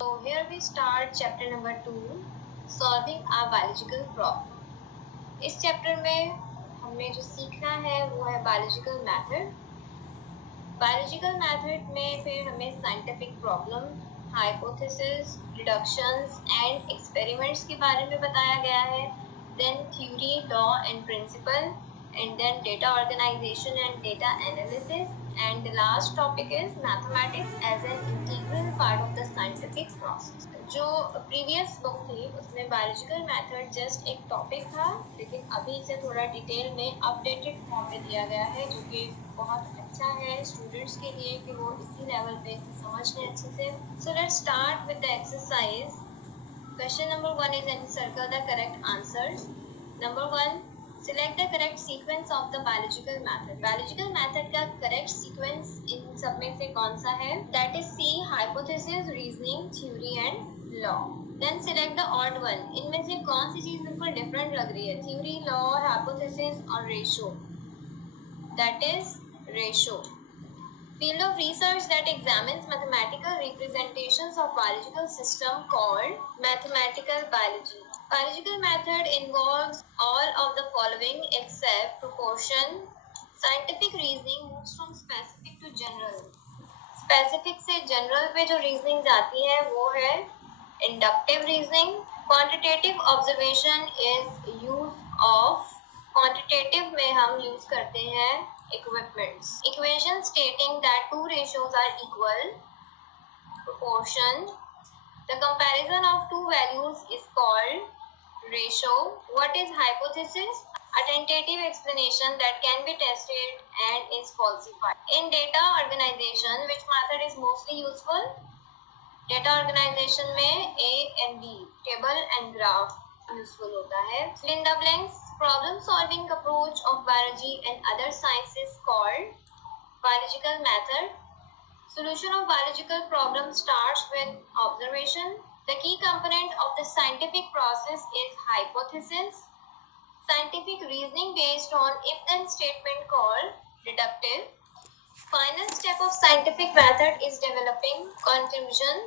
So here we start chapter number 2, solving a biological problem. इस चैप्टर में हमने जो सीखना है वो है बायोलॉजिकल मेथड। बायोलॉजिकल मेथड में फिर हमें scientific problem, hypothesis, deductions and experiments के बारे में बताया गया है। Then theory, law and principle, and then data organization and data analysis, and the last topic is mathematics as an integral part of the scientific process. जो previous book थी उसमें biological method just एक टॉपिक था, लेकिन अभी इसे थोड़ा डिटेल में अपडेटेड फॉर्म में दिया गया है, जो कि बहुत अच्छा है स्टूडेंट्स के लिए कि वो इसी लेवल पे समझ लें अच्छे से। So let's start with the exercise. Question number 1 is, and circle the correct answers. Number 1, select the correct sequence of the biological method. Biological method का correct sequence इन सब में से कौन सा है? That is C, hypothesis, reasoning, theory and law. Then select the odd one. इनमें से कौन सी चीज बिल्कुल different लग रही है? Theory, law, hypothesis और ratio. That is ratio. Field of research that examines mathematical representations of biological system called mathematical biology. Biological method involves all of the following except proportion. Scientific reasoning moves from specific to general. Specific से general पे जो reasoning जाती है वो है inductive reasoning. Quantitative observation is use of, quantitative में हम use करते हैं equipments. Equation stating that two ratios are equal, proportion. The comparison of two values is called ratio. What is hypothesis? A tentative explanation that can be tested and is falsified. In data organization, which method is mostly useful? Data organization में A and B, table and graph useful होता है. Fill in the blanks. Problem solving approach of biology and other sciences called biological method. Solution of biological problem starts with observation. The key component of the scientific process is hypothesis. Scientific reasoning based on if-then statement called deductive. Final step of scientific method is developing conclusion.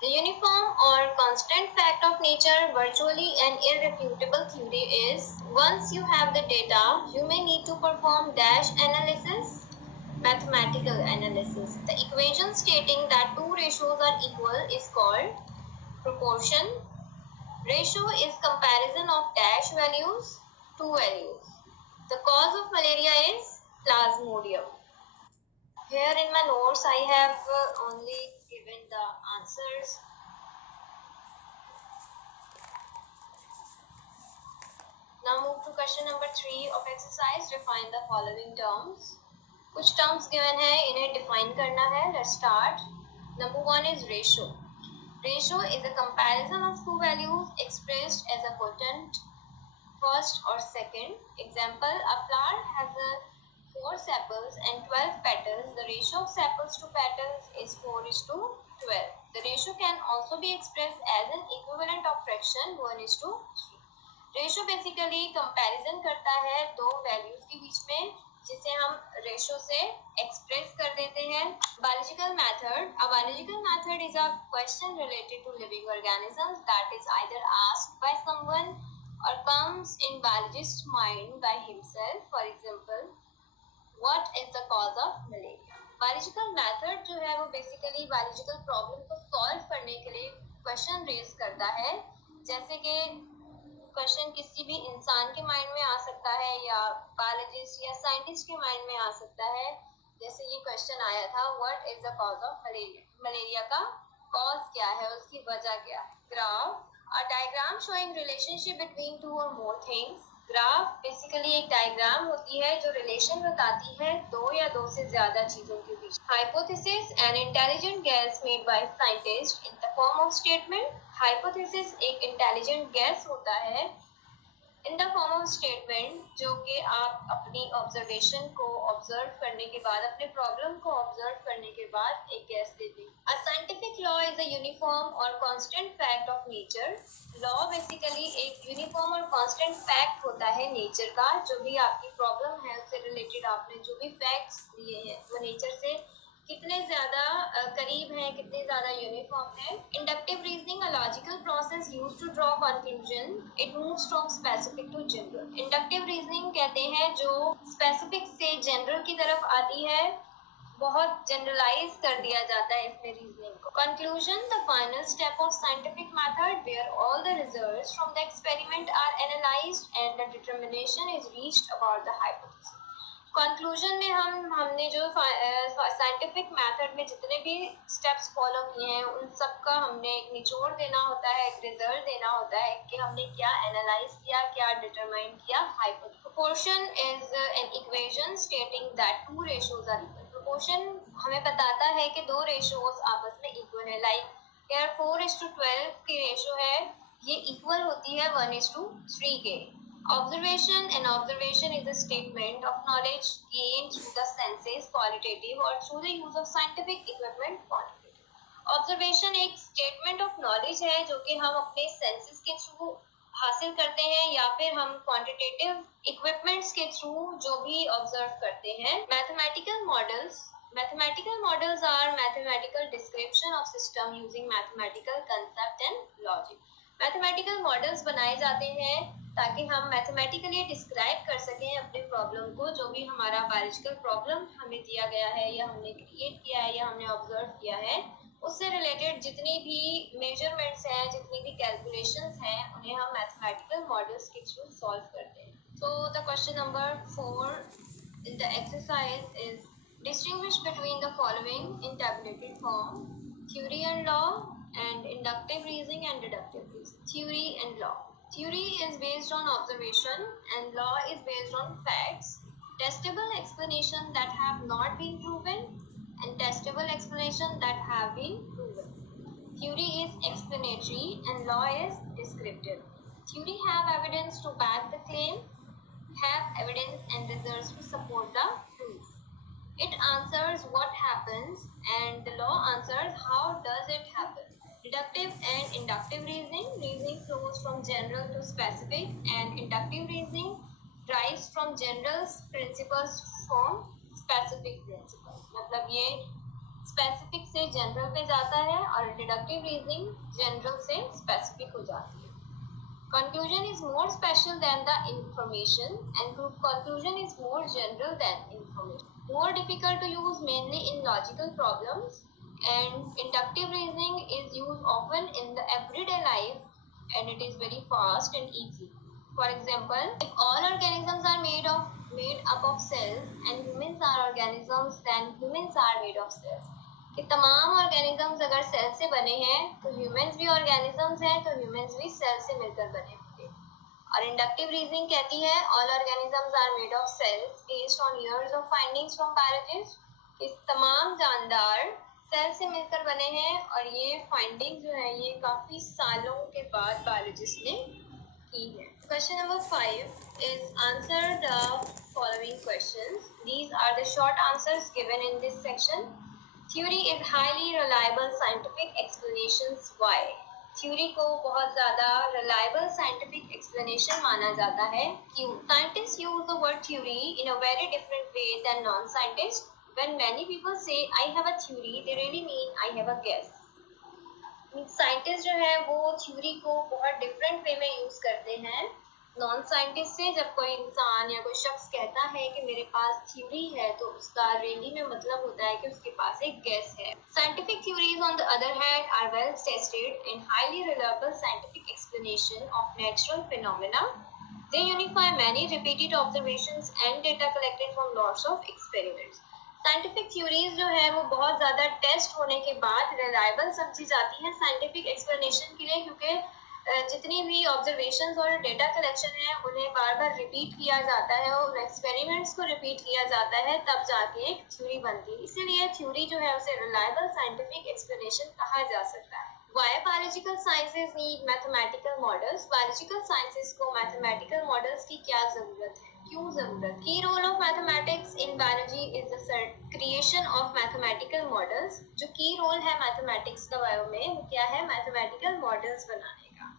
The uniform or constant fact of nature, virtually an irrefutable theory is, once you have the data, you may need to perform dash analysis, mathematical analysis. The equation stating that two ratios are equal is called proportion. Ratio is comparison of dash values, two values. The cause of malaria is plasmodium. Here in my notes I have only given the answers. Now move to question number 3 of exercise. Define the following terms. कुछ terms given है, इन्हें define करना है. Let's start. Number 1 is ratio. Ratio is a comparison of two values expressed as a quotient, first or second. Example, a flower has 4 sepals and 12 petals. The ratio of sepals to petals is 4:12. The ratio can also be expressed as an equivalent of fraction 1:3. Ratio basically comparison करता है दो वैल्यूज के बीच में, जिसे हम रेशो से एक्सप्रेस कर देते हैं. Biological method. A biological method is a question related to living organisms that is either asked by someone or comes in biologist's mind by himself. For example, what is the cause of malaria? Biological method जो है वो basically biological problem को सॉल्व करने के लिए question raise करता है. जैसे कि क्वेश्चन किसी भी इंसान के माइंड में आ सकता है या बायोलॉजिस्ट या साइंटिस्ट के माइंड में आ सकता है. जैसे ये क्वेश्चन आया था, what is the cause of malaria? Malaria का कॉज क्या है, उसकी वजह क्या है? Graph. A diagram showing relationship between two और मोर थिंग्स. ग्राफ बेसिकली एक डायग्राम होती है जो रिलेशन बताती है दो या दो से ज्यादा चीजों के बीच. Hypothesis, an intelligent guess made by scientist in the form of statement. Hypothesis एक इंटेलिजेंट गैस होता है in the form of statement, जो कि आप अपनी ऑब्जर्वेशन को ऑब्जर्व करने के बाद, अपने प्रॉब्लम को ऑब्जर्व करने के बाद एक गैस देते हैं. A scientific law is a uniform और constant fact of nature. Law basically एक यूनिफॉर्म और कांस्टेंट फैक्ट होता है नेचर का. जो भी आपकी प्रॉब्लम है उससे रिलेटेड आपने जो भी फैक्ट्स लिए हैं वो नेचर से कितने ज्यादा करीब हैं, कितने ज्यादा यूनिफॉर्म है। Inductive reasoning a logical process used to draw conclusion, it moves from specific to general. Inductive reasoning कहते हैं जो स्पेसिफिक से जनरल की तरफ आती है, बहुत जनरलाइज कर दिया जाता है इसमें रीजनिंग को। Conclusion, the final step of scientific method where all the results from the experiment are analysed and the determination is reached about the hypothesis. Conclusion में हमने जो साइंटिफिक मेथड में जितने भी स्टेप्स फॉलो किए हैं उन सब का हमने एक निचोड़ देना होता है, एक रिजल्ट देना होता है कि हमने क्या एनालाइज किया, क्या डिटरमाइन किया hypothesis. Proportion is an equation stating that two ratios are equal. Proportion हमें बताता है कि दो रेशियोज आपस में इक्वल है। लाइक यार 4:12 की रेशियो है, ये इक्वल होती है 1:3 के। Observation. An observation is a statement of knowledge gained through the senses, qualitative, or through the use of scientific equipment, quantitative. Observation एक statement of knowledge है जो कि हम अपने senses के थ्रू हासिल करते हैं या फिर हम quantitative equipments के थ्रू जो भी observe करते हैं। Mathematical models. Mathematical models are mathematical description of system using mathematical concept and logic. Mathematical models बनाए जाते हैं ताकि हम मैथमेटिकली डिस्क्राइब कर सकें अपने प्रॉब्लम को, जो भी हमारा बायोलॉजिकल प्रॉब्लम हमें दिया गया है या हमने क्रिएट किया है या हमने ऑब्जर्व किया है, उससे रिलेटेड जितनी भी मेजरमेंट्स हैं, जितनी भी कैलकुलेशंस हैं, उन्हें हम मैथमेटिकल मॉडल्स के थ्रू सॉल्व करते हैं। So the question number 4 in the exercise is distinguish between the following in tabulated form: theory and law and inductive reasoning and deductive reasoning. Theory and law. Theory is based on observation and law is based on facts. Testable explanation that have not been proven and testable explanation that have been proven. Theory is explanatory and law is descriptive. Theory have evidence to back the claim, have evidence and results to support the proof. It answers what happens and the law answers how does it happen. Deductive and inductive reasoning. Reasoning flows from general to specific and inductive reasoning derives from general principles from specific principles. मतलब ये specific से general पे जाता है और deductive reasoning general से specific हो जाती है. Conclusion is more special than the information and conclusion is more general than information. More difficult to use mainly in logical problems, and inductive reasoning is used often in the everyday life and it is very fast and easy. For example, if all organisms are made up of cells and humans are organisms, then humans are made of cells. कि तमाम organisms अगर सेल से बने हैं तो humans भी organisms हैं, तो humans भी सेल से मिलकर बने होंगे। और inductive reasoning कहती है all organisms are made of cells based on years of findings from biologists. कि तमाम जानदार सेल से मिलकर बने हैं और ये फाइंडिंग जो है ये काफी सालों के बाद बायोलॉजिस्ट ने की है। Question number 5 is answer the following questions. These are the short answers given in this section. Theory is highly reliable scientific explanations. Why? Theory को बहुत ज्यादा रिलायबल साइंटिफिक एक्सप्लेनेशन माना जाता है। क्यों? Scientist use the word theory in a very different way than non scientist. When many people say I have a theory, they really mean I have a guess. Scientist जो है वो थ्योरी को बहुत different way में यूज करते हैं non scientist से। जब कोई इंसान या कोई शख्स कहता है कि मेरे पास थ्योरी है तो उसका रियली में मतलब होता है कि उसके पास एक गेस है। Scientific theories on the other hand are well tested and highly reliable scientific explanation of natural phenomena. They unify many repeated observations and data collected from lots of experiments. Scientific theories जो है वो बहुत ज़्यादा टेस्ट होने के बाद रिलायबल समझी जाती है साइंटिफिक एक्सप्लेनेशन के लिए, क्योंकि जितनी भी ऑब्जर्वेशंस और डेटा कलेक्शन है उन्हें बार बार रिपीट किया जाता है और एक्सपेरिमेंट्स को रिपीट किया जाता है, तब जाके एक थ्योरी बनती है। इसीलिए थ्योरी जो है उसे रिलायबल साइंटिफिक एक्सप्लेनेशन कहा जा सकता है। Why biological sciences need mathematical models? Biological sciences को mathematical models की क्या जरूरत है? क्यों जरूरत? Key role of mathematics in biology is the creation of mathematical models. जो key role है mathematics का bio में वो क्या है? Mathematical models बनाने का।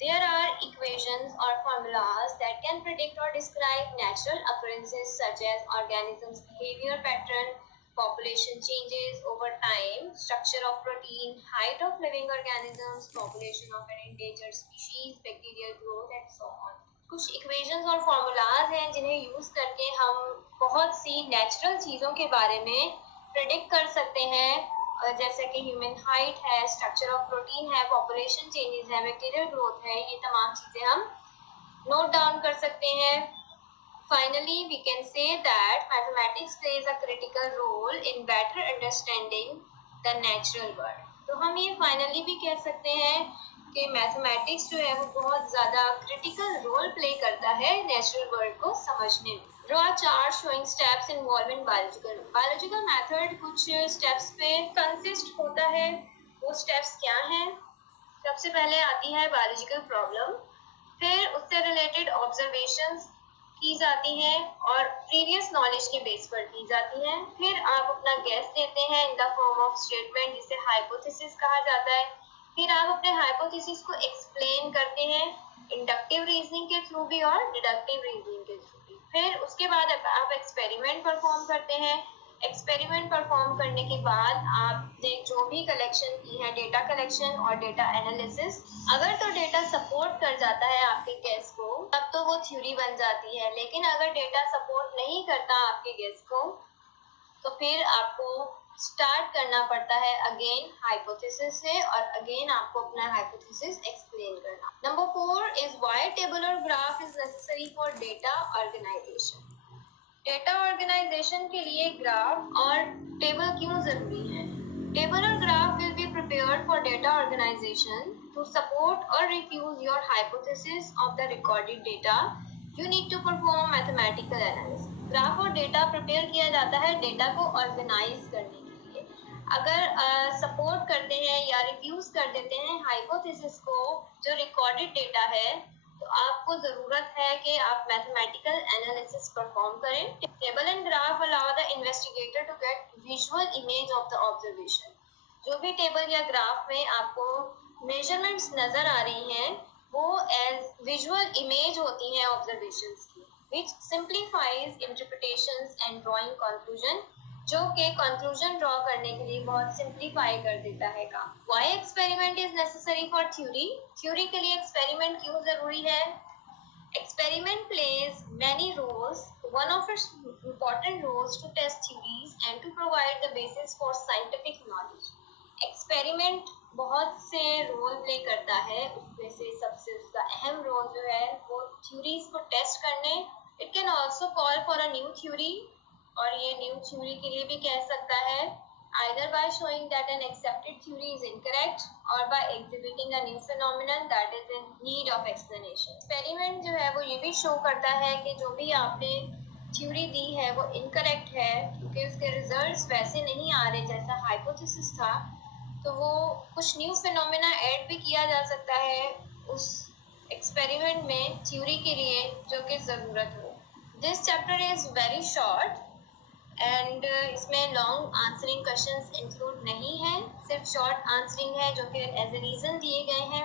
There are equations or formulas that can predict or describe natural occurrences such as organisms' behavior pattern, population changes over time, structure of protein, height of living organisms, population of an endangered species, bacterial growth and so on. कुछ इक्वेशंस और फॉर्मूलाज हैं जिन्हें यूज करके हम बहुत सी नेचुरल चीज़ों के बारे में प्रेडिक्ट कर सकते हैं, जैसे कि ह्यूमन हाइट है, स्ट्रक्चर ऑफ प्रोटीन है, पॉपुलेशन चेंजेस है, बैक्टीरियल ग्रोथ है, ये तमाम चीज़ें हम नोट डाउन कर सकते हैं. Finally, we can say that mathematics plays a critical role in better understanding the natural world. तो हम ये फाइनली भी कह सकते हैं कि मैथमेटिक्स जो है वो बहुत ज़्यादा क्रिटिकल रोल प्ले करता है नेचुरल वर्ल्ड को समझने में. Draw a chart showing steps involved in biological method. कुछ steps पे consist होता है. वो steps क्या हैं? सबसे पहले आती है biological problem, फिर उससे related observations की जाती हैं और प्रीवियस नॉलेज के बेस पर की जाती हैं. फिर आप अपना गैस देते हैं इन द फॉर्म ऑफ स्टेटमेंट, जिसे हाइपोथेसिस कहा जाता है. फिर आप अपने हाइपोथेसिस को एक्सप्लेन करते हैं इंडक्टिव रीजनिंग के थ्रू भी और डिडक्टिव रीजनिंग के थ्रू भी. फिर उसके बाद आप एक्सपेरिमेंट परफॉर्म करते हैं. एक्सपेरिमेंट परफॉर्म करने के बाद आपने जो भी कलेक्शन की है, डेटा कलेक्शन और डेटा एनालिसिस, अगर तो डेटा सपोर्ट कर जाता है आपके गेस को तब तो वो थ्योरी बन जाती है. लेकिन अगर डेटा सपोर्ट नहीं करता आपके गेस को तो फिर आपको स्टार्ट करना पड़ता है अगेन हाइपोथेसिस से और अगेन आपको अपना हाइपोथेसिस एक्सप्लेन करना. नंबर 4 इज व्हाई टेबल और graph is necessary for data organisation. Data organisation के लिए ग्राफ और टेबल क्यों जरूरी है? टेबल और graph will be prepared for data organisation to support और refuse your hypothesis of the recorded data. You need to perform mathematical analysis. Graph और data prepare किया जाता है डेटा को ऑर्गेनाइज करने के लिए. अगर सपोर्ट करते हैं या रिफ्यूज कर देते हैं हाइपोथेसिस को, जो रिकॉर्डेड डेटा है, तो आपको जरूरत है कि आप मैथमेटिकल एनालिसिस परफॉर्म करें. Table and graph allow the investigator to get visual image of the observation. जो भी टेबल या ग्राफ में आपको मेजरमेंट्स नजर आ रही हैं वो एज विजुअल इमेज होती हैं ऑब्जर्वेशंस की, which simplifies interpretations and drawing conclusion, जो कि कंक्लूजन ड्रॉ करने के लिए बहुत सिंप्लीफाई कर देता है काम. Why experiment is necessary for theory? Theory के लिए एक्सपेरिमेंट क्यों जरूरी है? Experiment plays many roles. One of its important roles to test theories and to provide the basis for scientific knowledge. Experiment बहुत से रोल प्ले करता है, उसमें से सबसे उसका अहम रोल जो है वो थ्योरीज को टेस्ट करने. It can also call for a new theory, और ये न्यू थ्योरी के लिए भी कह सकता है either by showing that an accepted theory is incorrect or by exhibiting a new phenomenon that is in need of explanation. Experiment जो है वो ये भी शो करता है कि जो भी आपने थ्योरी दी है वो इनकरेक्ट है, क्योंकि उसके रिजल्ट्स वैसे नहीं आ रहे जैसा हाइपोथेसिस था, तो वो कुछ न्यू फिनोमेना ऐड भी किया जा सकता है उस एक्सपेरिमेंट में थ्योरी के लिए जो कि ज़रूरत हो. This chapter is very short and इसमें लॉन्ग आंसरिंग क्वेश्चंस इंक्लूड नहीं है, सिर्फ शॉर्ट आंसरिंग है जो कि एज ए रीज़न दिए गए हैं.